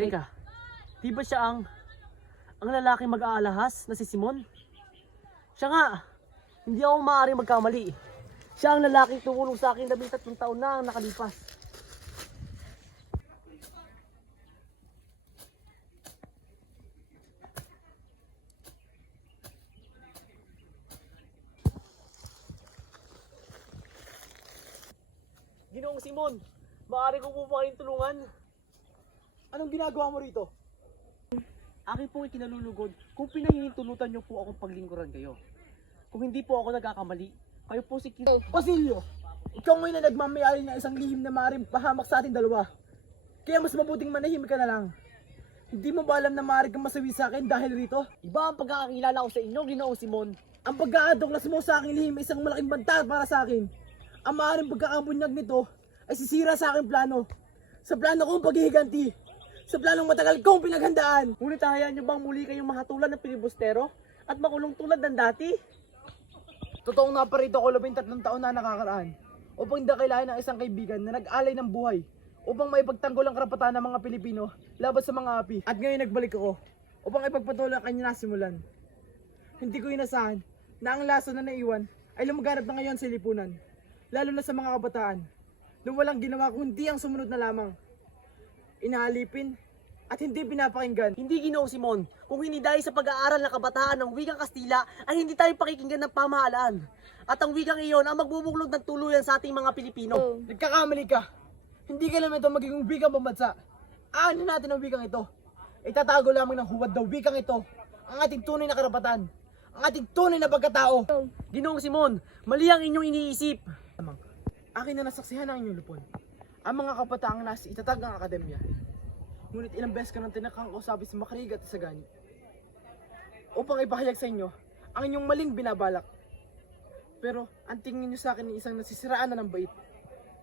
Teka, di ba siya ang lalaking mag-aalahas na si Simon? Siya nga, hindi ako maaaring magkamali. Siya ang lalaking tumulong sa akin 13 taon na ang nakalipas. Ginoong Simon, maaari ko po ba kayong tulungan? Anong ginagawa mo rito? Akin pong ikinalulugod kung pinahihintulutan niyo po akong paglingkuran kayo. Kung hindi po ako nagkakamali, kayo po si Basilio, ikaw ngayon na nagmamayari ng isang lihim na maaaring pahamak sa ating dalawa. Kaya mas mabuting manahimik ka na lang. Hindi mo ba alam na maaari kang masawi sa akin dahil rito? Iba ang pagkakakilala ko sa inyo, Ginoong Simon. Ang pagkakaduklas mo sa aking lihim ay isang malaking banta para sa akin. Ang maaaring pagkakabunyag nito ay sisira sa aking plano. Sa plano kong paghihiganti. Sa planong matagal kong pinaghandaan. Ngunit hayaan niyo bang muli kayong mahatulan ng pilibustero at makulong tulad ng dati? Totoong naparito ako 13 taon na nakakaraan upang dakilain ang isang kaibigan na nag-alay ng buhay upang maipagtanggol ang karapatan ng mga Pilipino laban sa mga api. At ngayon nagbalik ako upang ipagpatuloy ang kanyang nasimulan. Hindi ko inasahan na ang laso na naiwan ay lumaganap na ngayon sa lipunan, lalo na sa mga kabataan, na walang ginawa kundi ang sumunod na lamang. Inaalipin at hindi pinapakinggan. Hindi, Ginoong Simon. Kung hindi dahil sa pag-aaral ng kabataan ng wikang Kastila, ay hindi tayo pakikinggan ng pamahalaan. At ang wikang iyon ang magbubuklod ng tuluyan sa ating mga Pilipino. Nagkakamali ka. Hindi ka naman ito magiging wikang pambansa. Aanin natin ang wikang ito. Itatago lamang ng huwad daw wikang ito ang ating tunay na karapatan, ang ating tunay na pagkatao. Ginoong Simon, mali ang inyong iniisip. Akin na nasaksihan ang inyong lupon. Ang mga kapataang nasa itatag ang akademya. Ngunit ilang beses ka nang tinakang kausapin sa Makariga at sa Gani upang ipahayag sa inyo ang inyong maling binabalak. Pero ang tingin niyo sa akin ay isang nasisiraan na ng bait.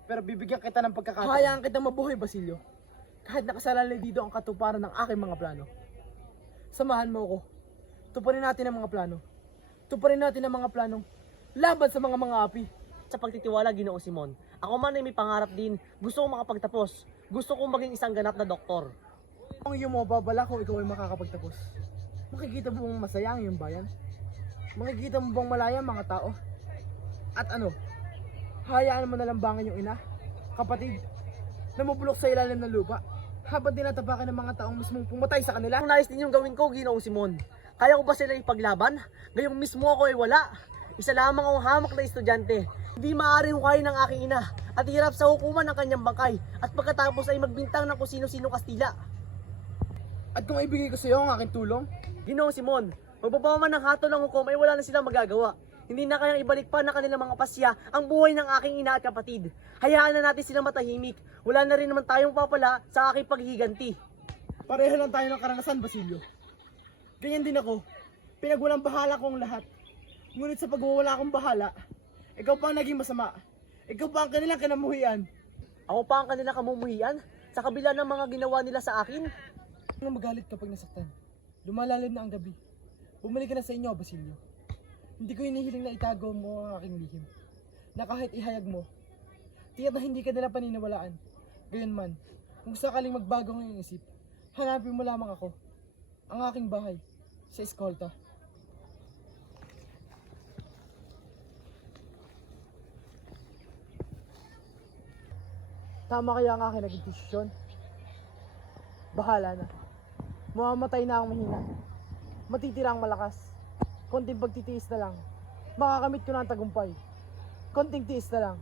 Pero bibigyan kita ng pagkakataon. Hayaan kita mabuhay, Basilio. Kahit nakasalalay dito ang katuparan ng aking mga plano. Samahan mo ako. Tuparin natin ang mga plano. Tuparin natin ang mga planong laban sa mga api. Sa pagtitiwala, Ginoong Simon, ako man ay may pangarap din. Gusto kong makapagtapos. Gusto kong maging isang ganap na doktor. Ang iyong mababala kung ikaw ay makakapagtapos. Makikita mo bang masaya ang iyong bayan? Makikita mo bang malaya ang mga tao? At ano? Hayaan mo na lambangan yung ina, kapatid, na mabulok sa ilalim ng lupa habang tinatapakan ng mga taong mismong pumatay sa kanila. Kung nais ninyong gawin ko, Ginoong Simon, kaya ko ba sila ipaglaban? Gayong mismo ako ay wala. Isa lamang akong hamak na estudyante. Hindi maaaring hukayin ng aking ina at hirap sa hukuman ng kanyang bangkay at pagkatapos ay magbintang ng kung sino-sino Kastila. At kung ibigay ko sa iyo ang aking tulong, Ginoong Simon, magbabawa man ng hatol ng hukom ay wala na silang magagawa. Hindi na kayang ibalik pa na kanilang mga pasya ang buhay ng aking ina at kapatid. Hayaan na natin silang matahimik. Wala na rin naman tayong papala sa aking paghihiganti. pareho lang tayo ng karanasan, Basilio. Ganyan din ako. Pinagwalang bahala ko ang lahat. Ngunit sa pagwawala akong bahala, ikaw pa ang naging masama. Ikaw pa ang kanilang kinamuhian. Ako pa ang kanilang kamumuhian sa kabila ng mga ginawa nila sa akin. Ano magalit kapag nasaktan? Lumalalim na ang gabi. Bumalik ka na sa inyo, Basilio. Hindi ko hinihiling na itago mo ang aking lihim. Na kahit ihayag mo, tiyak na hindi ka nila paniniwalaan. Gayunman, kung sakaling magbago ang iyong isip, hanapin mo lamang ako, ang aking bahay, sa eskolta. Tama kaya ang aking naging desisyon? Bahala na. Mamamatay na ang mahina. Matitira ang malakas. Konting pagtitiis na lang. Makakamit ko na ang tagumpay. Konting tiis na lang.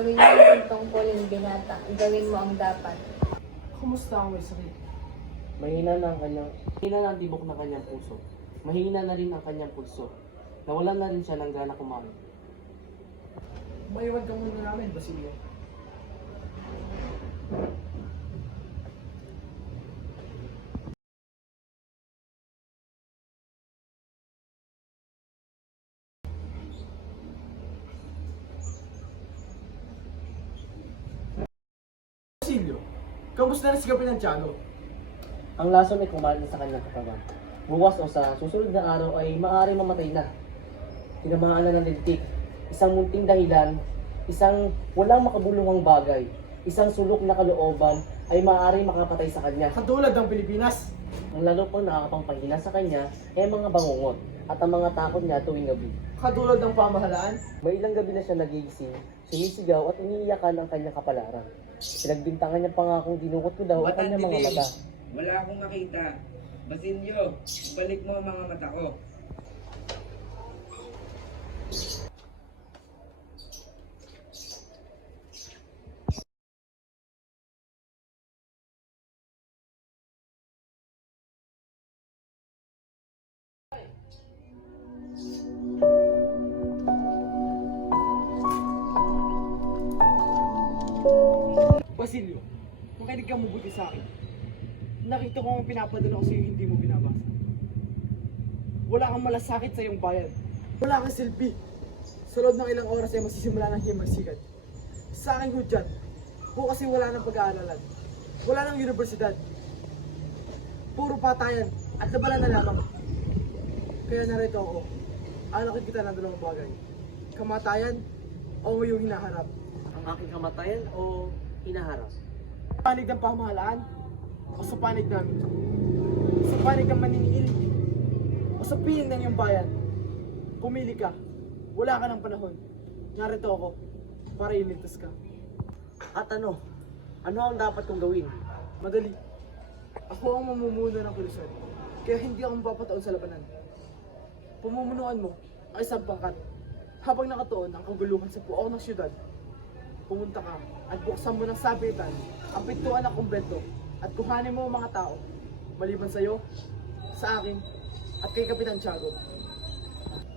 gawin mo yung tungkulin binata. Gawin mo ang dapat. Kumusta ang may sakit? Mahina na ang tibok ng kanyang puso. Mahina na rin ang kanyang pulso. Nawalan na rin siya ng gana kumain. Maiwan ka muna namin, Basilio. Basilio, kamusta na si Kapinantiano? Ang lason ay kumalat na sa kanyang katawan. Bukas o sa susunod na araw ay maaari mamatay na. Tinamaan na ng lintik. Isang munting dahilan, isang walang makabuluhang bagay, isang sulok na kalooban ay maaari makapatay sa kanya. Katulad ng Pilipinas. Ang lalo pang nakakapangpahina sa kanya ay ang mga bangungot at ang mga takot niya tuwing gabi. Katulad ng pamahalaan. May ilang gabi na siya nagigising, sumisigaw at iniiyakan ang kanyang kapalaran. Pinagbintangan niya pangakong dinukot ko daw ang kanyang mga mata. Wala akong makita. Basilio, balik mo ang mga mata ko. Basilio, makinig ka mabuti sa akin. Nakita ko ang pinapadala ko sa iyo, hindi mo binabasa. Wala kang malasakit sa iyong bayan. Wala kang silbi. Sa loob ng ilang oras ay magsisimula ng himagsikat. Sa aking hudyat, bukas ay wala ng pag-aaralan. Wala ng universidad. Puro patayan at labanan na lamang. Kaya narito ako. Anakin kita ng dalawang bagay. Kamatayan o ngayong hinaharap. Ang aking kamatayan o hinaharap? Panig ng pamahalaan o sa panig namin? Sa panig ng maniniil o sa piling ng iyong bayan? Pumili ka. Wala ka ng panahon. Narito ako para iligtas ka. At ano? Ano ang dapat kong gawin? Madali. Ako ang mamumuno ng kolusyon. Kaya hindi ako mapapataon sa labanan. Pumumunuan mo ang isang pangkat. Habang nakatuon ang kaguluhan sa puok ng syudad, pumunta ka at buksan mo ng sabitan ang pintuan ng kumbento at kuhanin mo ang mga tao maliban sa iyo, sa akin, at kay Kapitan Tiago.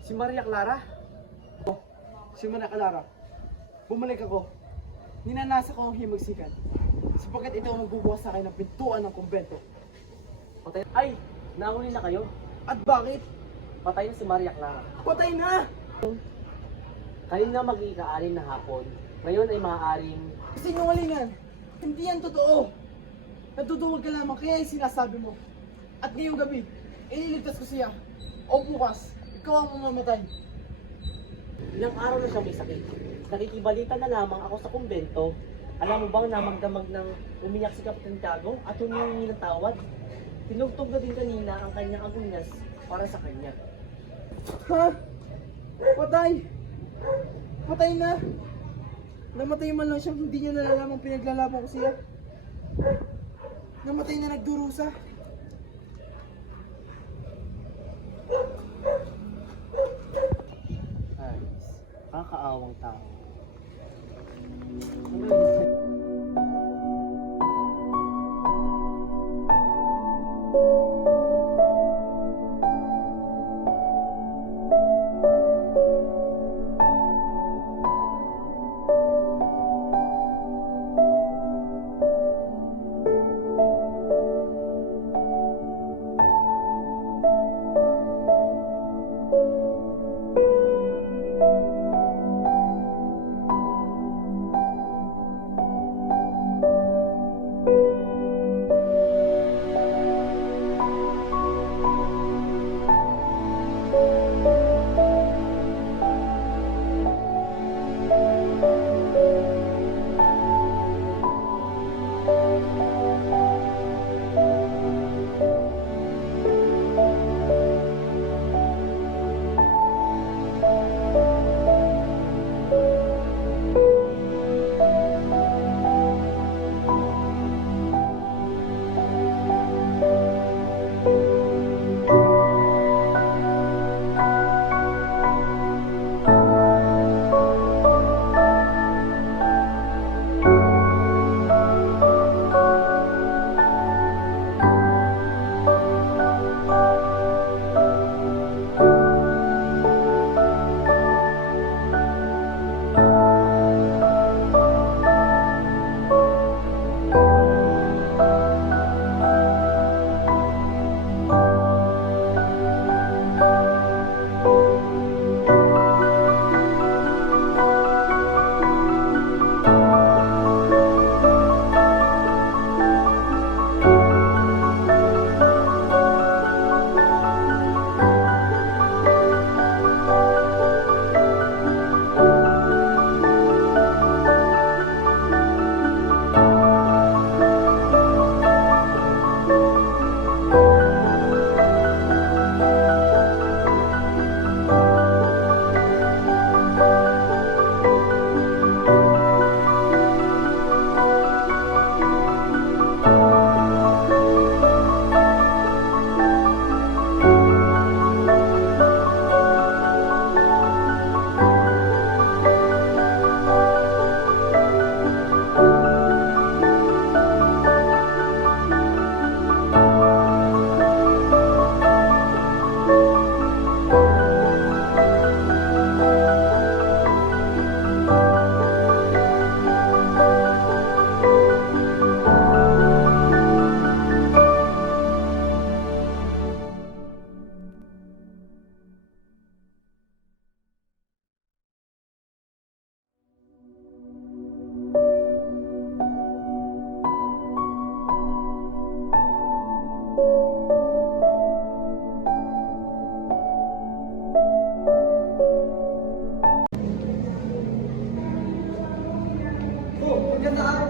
Si Maria Clara? Si Maria Clara, bumalik ako. Ninanasa ko ang himagsikan sapagkat ito ang magbubukas sa akin ng pintuan ng kumbento. Patay. Ay! Nahuli na kayo? At bakit? Patay na si Maria Clara. Patay na! Kanina mag-iikaalim na hapon. Ngayon ay maaaring... Sinungalingan! Hindi yan totoo! Natutuwag ka lamang kaya yung sinasabi mo. At ngayong gabi, ililigtas ko siya. O bukas, ikaw ang mamamatay. Ilang araw na siya may sakit. Nakikibalita na lamang ako sa kumbento. Alam mo bang na magdamag ng umiyak si Kapitan Tiago at humingi ng tawad? Tinugtog na din kanina ang kanyang agunyas para sa kanya. Ha? Patay! Patay na! Namatay man lang siyang hindi niya nalalaman pinaglalaban ko siya. Namatay na nagdurusa. Ay, kakaawang tao.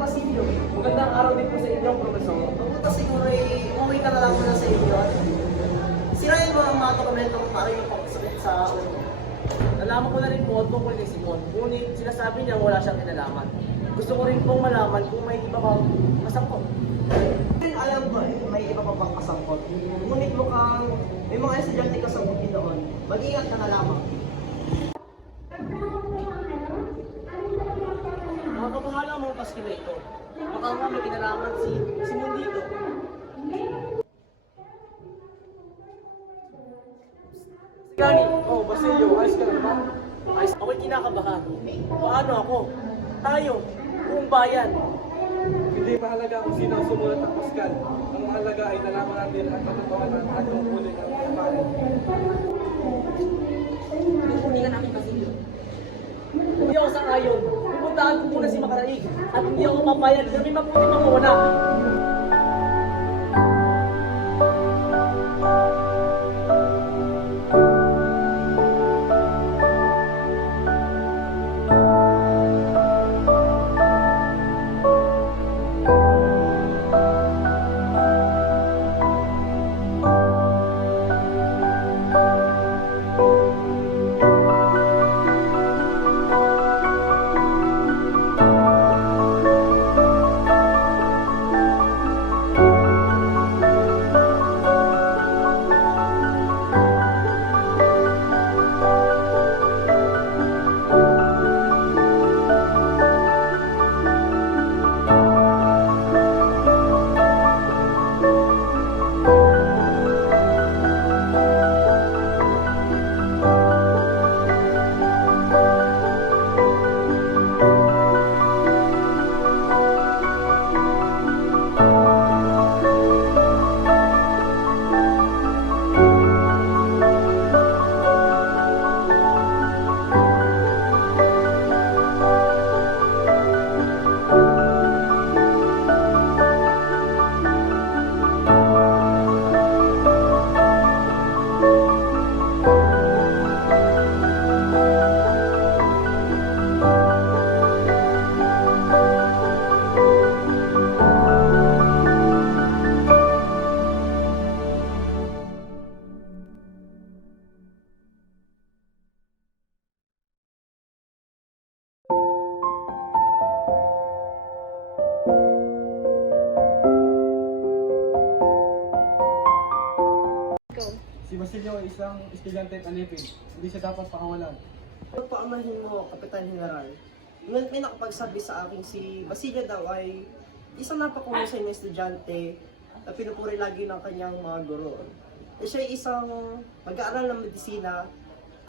Basilio. Magandang araw din po sa inyo, Profesor. Mabuta siguro ay umuwi ka na lang muna sa inyo. Sirayin mo ang mga dokumentong maaaring napakasakit sa ulo. Nalaman ko na rin po tungkol kay Simon, ngunit sinasabi niya wala siyang kinalaman. Gusto ko rin pong malaman kung may iba bang kasangkot. Alam ko may iba pa bang kasangkot. Ngunit mukhang may mga estudyante kasangkot doon. Mag-ingat ka na lamang. Mga kabahala mong paskila ito. Baka nga may kinalaman si Simon dito. Gani, Basilio, ayos ka lang ba? Ayos, ako'y kinakabahan. Paano ako? Tayo, buong bayan. Hindi mahalaga kung sino ang sumulat ng Pascal. Ang mahalaga ay nalaman natin ang katotohanan at tungkulin ng bayan. Hindi ka namin Basilio. Hindi ako sang-ayon. Pupuntahan ko muna si Makaraig at hindi ako papayag na may mabuti pang mawala. Si Basilio ay isang estudyante at alipin. Hindi siya dapat pakawalan. Pagpaamahin mo, Kapitan General. Ngunit may nakapagsabi sa akin si Basilio daw ay isang napakahusay na estudyante na pinupuri lagi ng kanyang mga guro. Siya ay isang mag-aaral ng medisina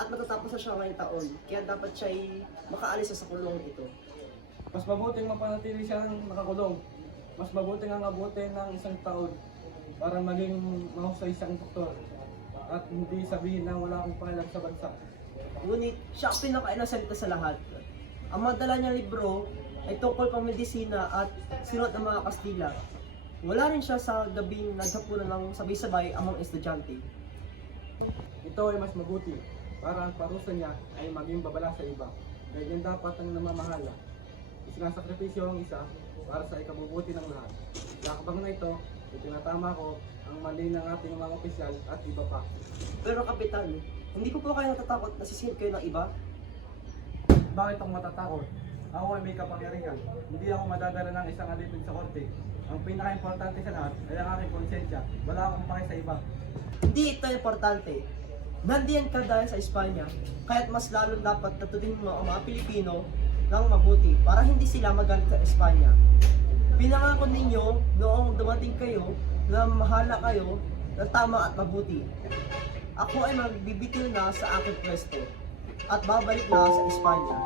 at matatapos na siya ngayong taon. Kaya dapat siya ay makaalis sa kulong ito. Mas mabuting mapanatili siyang nakakulong. Mas mabuting ang abutin ng isang taon para maging mahusay siyang doktor. At hindi sabihin na wala akong pakialam sa bansa. Ngunit siya ang pinaka-inosente sa lahat. Ang madala niya libro ay tungkol pang medisina at sinulat ng mga Kastila. Wala rin siya sa gabing naghapunan ng sabay-sabay ang mga estudyante. Ito ay mas mabuti para ang parusa niya ay maging babala sa iba. Dahil yan dapat ang namamahala. Isinasakripisyo ang isa para sa ikabubuti ng lahat. Sa hakbang na ito, itinatama ko ang mali ng ating mga opisyal at iba pa. Pero Kapitan, hindi po kayo natatakot na sisihip kayo ng iba? Bakit ako matatakot? Ako ay may kapangyarihan. Hindi ako madadala ng isang alipin sa korte. Ang pinaka-importante sa lahat ay ang aking konsensya. Wala akong pake sa iba. Hindi ito importante. Nandiyan ka dahil sa Espanya, kaya't mas lalo dapat natutunin mo ang mga Pilipino ng mabuti para hindi sila magalit sa Espanya. Pinangako ninyo noong dumating kayo na mahala kayo na tama at mabuti. Ako ay magbibitil na sa aking pwesto at babalik na sa Espanya.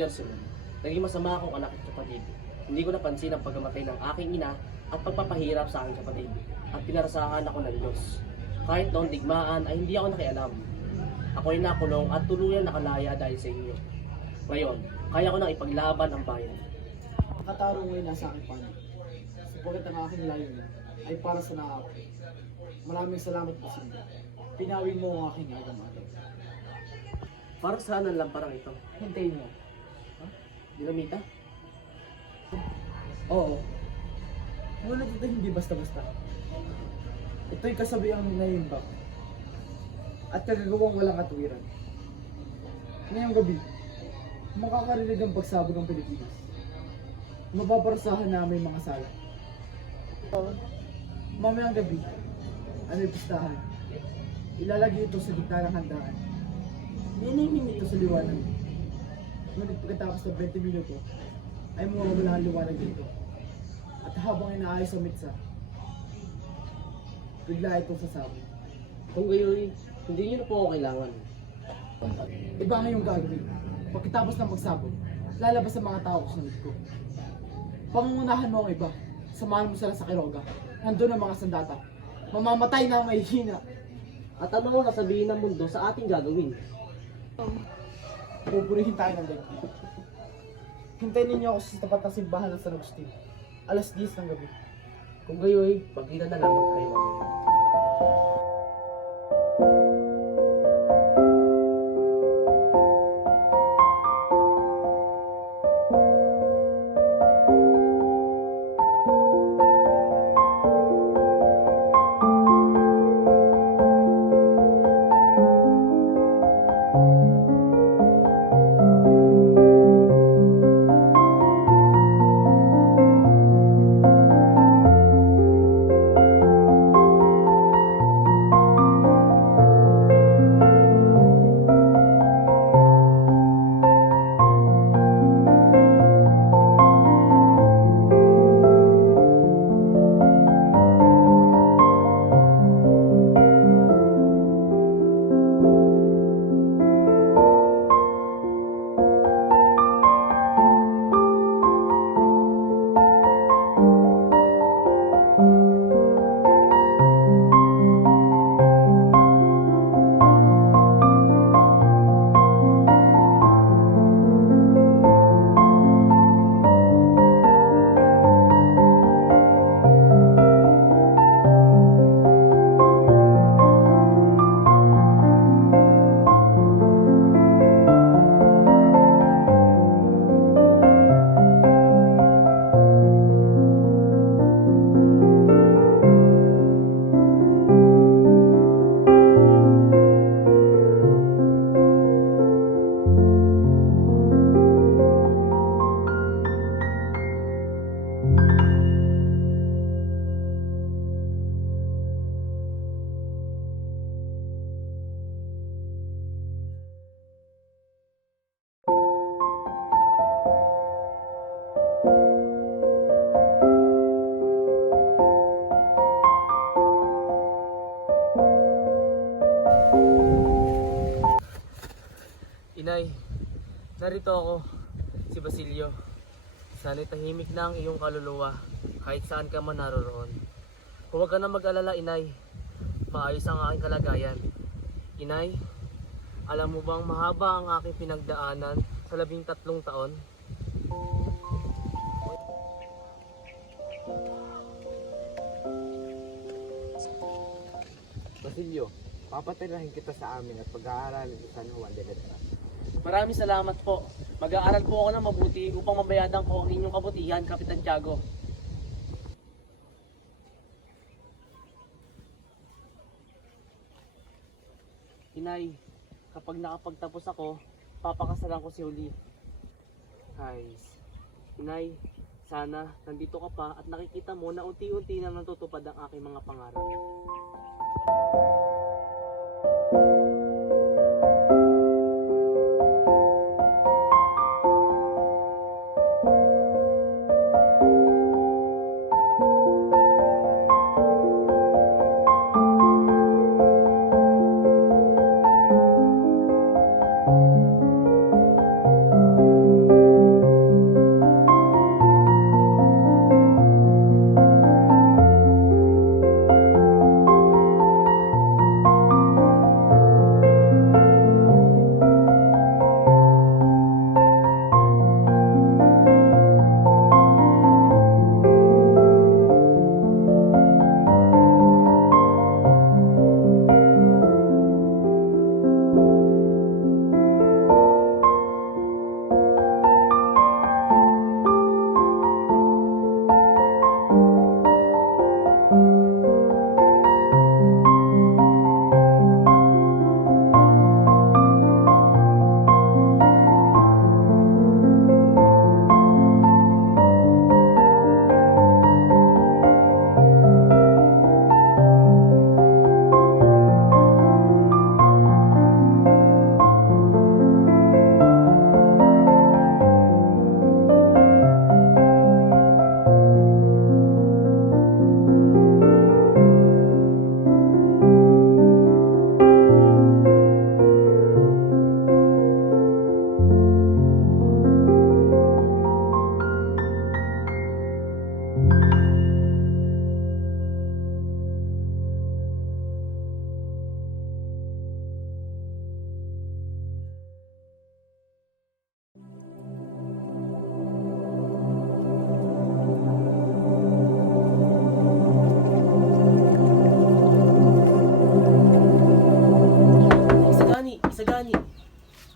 Senyor Simon, naging masama akong anak at kapatid. Hindi ko napansin ang pagkamatay ng aking ina at pagpapahirap sa aking kapatid. At pinarasahan ako ng Diyos. Kahit noong digmaan ay hindi ako nakialam. Ako'y nakulong at tuluyang nakalaya dahil sa inyo. Ngayon, kaya ko nang ipaglaban ang bayan. Ang katarong ngayon nasa aking panig. Sapagkat ang aking layunin ay para sa nakakap. Maraming salamat po sa inyo. Pinawi mo ang aking agam-agam. Para saan ang lamparang ito? Hintayin mo. Dinamita? Oo. Ngunit ito hindi basta-basta. Ito'y kasabiang naimbak at kagagawang walang katuwiran. Ngayong gabi, makakarinig ang pagsabog ng Pilipinas. Mapaparasahan namin mga sala. Mamayang gabi, ano pistahan. Ilalagay ito sa gitna ng handaan. Niniming ito sa liwanag. Ngunit pagkatapos ng 20 minuto, ay mawawala ang liwanag dito. At habang inaayos ang mitsa, bigla itong sasabog. Kung gayoy, hindi niyo na po ako kailangan. Iba ang iyong gagawin. Pagkatapos ng magsabog, lalabas ang mga tao kasunod ko. Pangungunahan mo ang iba. Samahan mo sila sa Quiroga. Nandun ang mga sandata. Mamamatay na ang mahihina. At ano ang sasabihin ng mundo sa ating gagawin? Pupurihin tayo ng daigdig. Hintayin ninyo ako sa tapat ng simbahan ng San Agustin. Alas 10 ng gabi. Kung gayoy, pagkita na lamang tayo mamaya. Inay, narito ako, si Basilio. Sana'y tahimik na ang iyong kaluluwa kahit saan ka man naroroon. Huwag ka na mag-alala, Inay. Maayos ang aking kalagayan. Inay, alam mo bang mahaba ang aking pinagdaanan sa 13 taon? Basilio, papatirahin kita sa amin at pag-aaralin sa San Juan de Letras. Maraming salamat po. Mag-aaral po ako ng mabuti upang mabayadan ko ang inyong kabutihan, Kapitan Tiago. Inay, kapag nakapagtapos ako, papakasalan ko si Uli. Guys, Inay, sana nandito ka pa at nakikita mo na unti-unti na natutupad ang aking mga pangarap.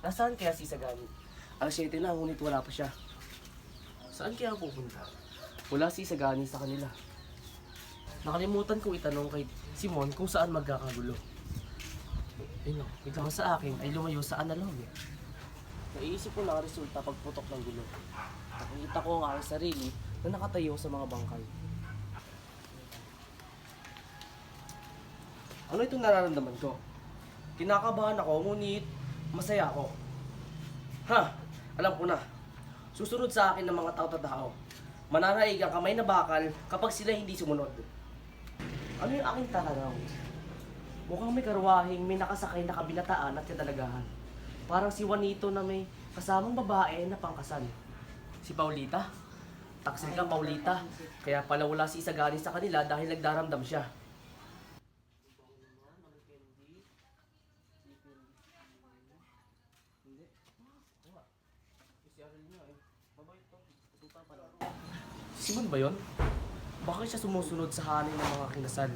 Nasaan kaya si Sagani? Alas 7 na, ngunit wala pa siya. Saan kaya pupunta? Wala si Sagani sa kanila. Nakalimutan kong itanong kay Simon kung saan magkakagulo. Ayun o, biglang sa akin ay lumayo sa analog. Naiisip ko na ang resulta pagputok ng gulo. Nakikita ko ang aking sarili na nakatayo sa mga bangkay. Ano itong nararamdaman ko? Kinakabahan ako, ngunit masaya ako. Ha! Alam ko na. Susunod sa akin ng mga tao-tao. Mananaig ang kamay na bakal kapag sila hindi sumunod. Ano yung aking tatanaw? Mukhang may karwaheng may nakasakay na kabinataan at kadalagahan. Parang si Juanito na may kasamang babae na pangkasal. Si Paulita? Taksil ka, Paulita. Kaya pala wala si Isagani sa kanila dahil nagdaramdam siya. Simon ba yun? Bakit siya sumusunod sa hanay ng mga kinasal?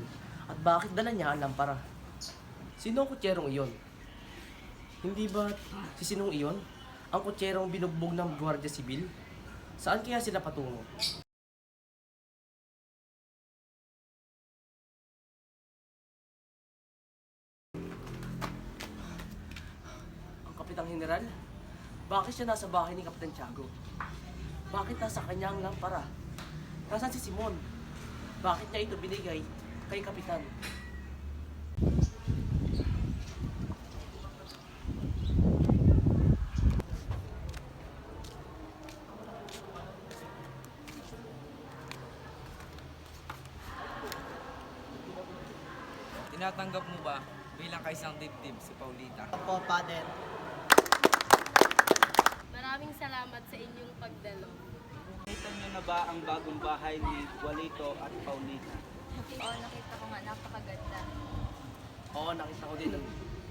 At bakit dala niya ang lampara? Sino ang kutsyerong iyon? Hindi ba si sinong iyon? Ang kutsyerong binugbog ng Guardia Sibil? Saan kaya sila patungo? Ang Kapitang General? Bakit siya nasa bahay ni Kapitan Tiago? Bakit nasa kanya ang lampara? Nasaan si Simon? Bakit niya ito binigay kay Kapitan? Tinatanggap mo ba bilang kaisang dibdib si Paulita? Opo, Father. Maraming salamat sa inyong pagdalo. Nakita niyo na ba ang bagong bahay ni Juanito at Paulita? Oo, nakita ko nga, napakaganda. Oo, nakita ko din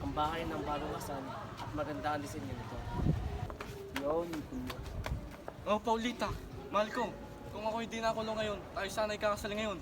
ang bahay ng bagong kasal at maganda ang disenyo nito. Yun, kuya. Oh, Paulita, mahal ko. Kung ako hindi nakulong ngayon, tayo sana ikakasal ngayon.